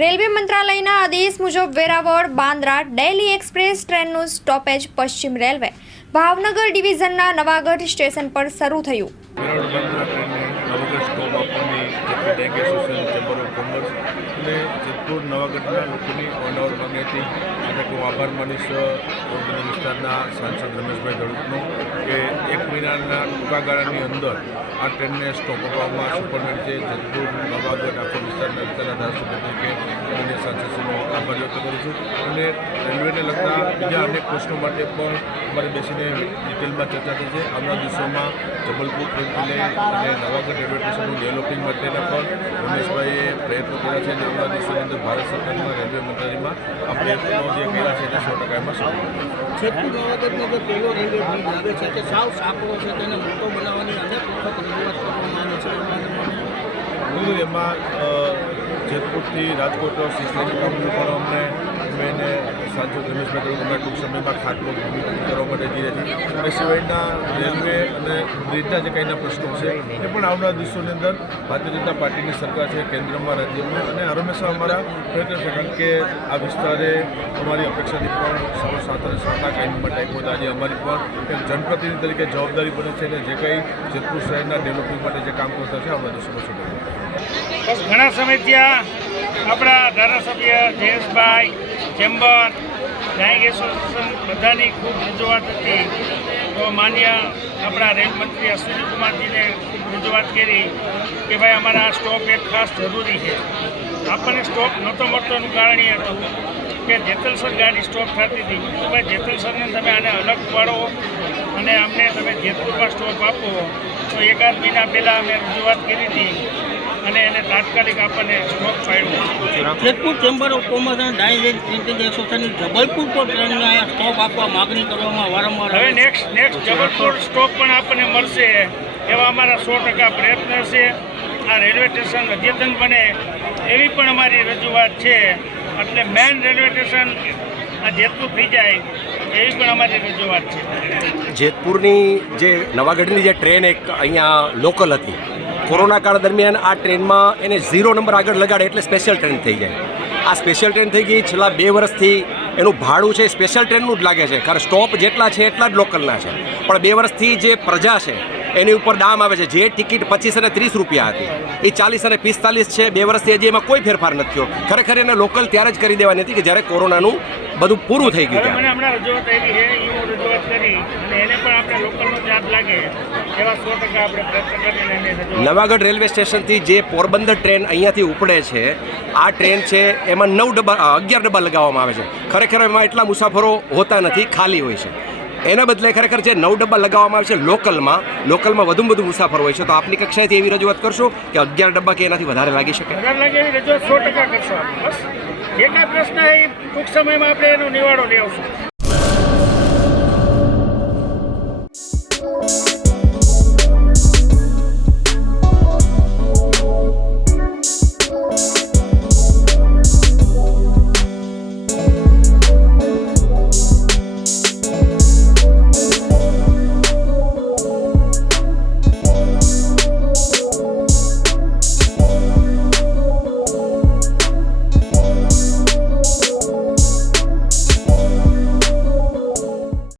Railway મંત્રાલયના આદેશ મુજબ વેરાવળ બાંદ્રા ડેલી એક્સપ્રેસ ટ્રેનનું સ્ટોપેજ પશ્ચિમ રેલવે ભાવનગર ડિવિઝનના નવાગઢ સ્ટેશન પર શરૂ થયું. વેરાવળ બાંદ્રા ટ્રેનને નવાગઢ સ્ટોપ આપવાની bank association chamber of commerce અને જેતપુર નવાગઢના લોકોની અવારનવાર માંગણી હતી. આજે હું આભાર માનીશ પોરબંદર વિસ્તારના સાંસદ રમેશભાઈ દળુતનો કે 1 મહિનાના ટૂંકા ગાળાની અંદર આ ટ્રેનને સ્ટોપ આપવામાં સફળ મળી છે. જેતપુર નવાગઢ આખો વિસ્તારના ધારાસભ્ય તરીકે માનનીય સાંસદશ્રીનો આભાર વ્યક્ત કરું છું. અને રેલવેને લગતા બીજા અનેક પ્રશ્નો માટે પણ અમારે બેસીને ડિટેલમાં ચર્ચા થઈ છે. આવનારા દિવસોમાં જબલપુર ટ્રેનથી લઈ અને નવાગઢ રેલવે સ્ટેશનનું ડેવલપિંગ માટેના પણ રમેશભાઈએ પ્રયત્નો કર્યા છે અને આવનારા દિવસોની અંદર ભારત સરકારમાં રેલવે મંત્રાલયમાં આ પ્રયત્નો જે કર્યા છે તે 100% એમાં સફળ. જેતપુર નવાગઢનો જે પહેલો રેલવે બ્રિજ લાગે છે કે સાવ સાંકડો છે તેને મોટો બનાવવાની અનેક વખત રજૂઆત કરવામાં આવે છે. એમાં જેતપુરથી રાજકોટ 6 લાઇન પણ અમને મેને સાંસદ રમેશભાઈ દળુતના ટૂંક સમયમાં ખાતમુહૂર્ત કરવા માટે જઈ રહ્યા છે. એ સિવાયના રેલવે અને બ્રિજના જે કંઈના પ્રશ્નો છે એ પણ આવનારા દિવસોની અંદર ભારતીય જનતા પાર્ટીની સરકાર છે કેન્દ્રમાં રાજ્યમાં અને હંમેશા અમારા પ્રયત્ન છે. કારણ કે આ વિસ્તારે અમારી અપેક્ષાથી પણ 7.5 અને 7 કાયમ માટે આપ્યો. આજે અમારી પણ એક જનપ્રતિનિધિ તરીકે જવાબદારી બને છે અને જે કંઈ જેતપુર શહેરના ડેવલપમેન્ટ માટે જે કામ કરતા છે આવનારા દિવસોમાં શું બસ ઘણા સમયથી આપણા ધારાસભ્ય જયેશભાઈ ચેમ્બર બેંક એસોસિએશન બધાની ખૂબ રજૂઆત હતી. તો માન્ય આપણા રેલ મંત્રી અશ્વિનીકુમારજીને ખૂબ રજૂઆત કરી કે ભાઈ અમારા આ સ્ટોપ એક ખાસ જરૂરી છે. આપણને સ્ટોપ નહોતો મળતોનું કારણ એ હતું કે જેતલસર ગાડી સ્ટોપ થતી હતી. તો ભાઈ જેતલસરને તમે આને અલગ પાડો અને અમને તમે જેતપુરમાં સ્ટોપ આપો. તો 1-8 મહિના પહેલાં અમે રજૂઆત કરી હતી અને એને તાત્કાલિક આપણને સ્ટોપ પાડ્યો. જેતપુર ચેમ્બર ઓફ કોમર્સ અને ડાયરેક્ટ પ્રિન્ટિંગ એસોસિએશનની જબલપુર પર ટ્રેનને સ્ટોપ આપવા માગણી કરવામાં વારંવાર હવે નેક્સ્ટ જબલપુર સ્ટોપ પણ આપણને મળશે એવા અમારા 100% પ્રયત્ન છે. આ રેલવે સ્ટેશન અદ્યતન બને એવી પણ અમારી રજૂઆત છે. એટલે મેઇન રેલવે સ્ટેશન આ જેતપુર થઈ જાય એવી પણ અમારી રજૂઆત છે. જેતપુરની જે નવાગઢની જે ટ્રેન એક અહીંયા લોકલ હતી, કોરોના કાળ દરમિયાન આ ટ્રેનમાં એને 0 નંબર આગળ લગાડે એટલે સ્પેશિયલ ટ્રેન થઈ જાય. આ સ્પેશિયલ ટ્રેન થઈ ગઈ. છેલ્લા 2 વર્ષથી એનું ભાડું છે સ્પેશિયલ ટ્રેનનું જ લાગે છે. કારણ સ્ટોપ જેટલા છે એટલા જ લોકલના છે. પણ 2 વર્ષથી જે પ્રજા છે એની ઉપર દામ આવે છે. જે ટિકિટ 25 અને 30 રૂપિયા હતી એ 40 અને 45 છે. 2 વર્ષથી હજી એમાં કોઈ ફેરફાર નથી થયો. ખરેખર એને લોકલ ત્યારે જ કરી દેવાની હતી કે જ્યારે કોરોનાનું બધું પૂરું થઈ ગયું. મને હમણાં રજૂઆત આવી છે એ હું રજૂઆત કરી અને એને પણ આપણે લોકલનો ચાર્જ લાગે એવા 100% આપણે પ્રયત્ન કરીને એને રજૂઆત. નવાગઢ રેલવે સ્ટેશનથી જે પોરબંદર ટ્રેન અહીંયાથી ઉપડે છે, આ ટ્રેન છે એમાં 11 ડબ્બા લગાવવામાં આવે છે. ખરેખર એમાં એટલા મુસાફરો હોતા નથી, ખાલી હોય છે. એના બદલે ખરેખર જે 9 ડબ્બા લગાવવામાં આવે છે લોકલમાં વધુમાં વધુ મુસાફર હોય છે. તો આપની કક્ષાએથી એવી રજૂઆત કરશો કે 11 ડબ્બા કે એનાથી વધારે લાગી શકે? વધારે લાગે એવી રજૂઆત 100% કરશો. બસ જે કાંઈ પ્રશ્ન એ ટૂંક સમયમાં આપણે એનો નિવાડો લઈ આવશું.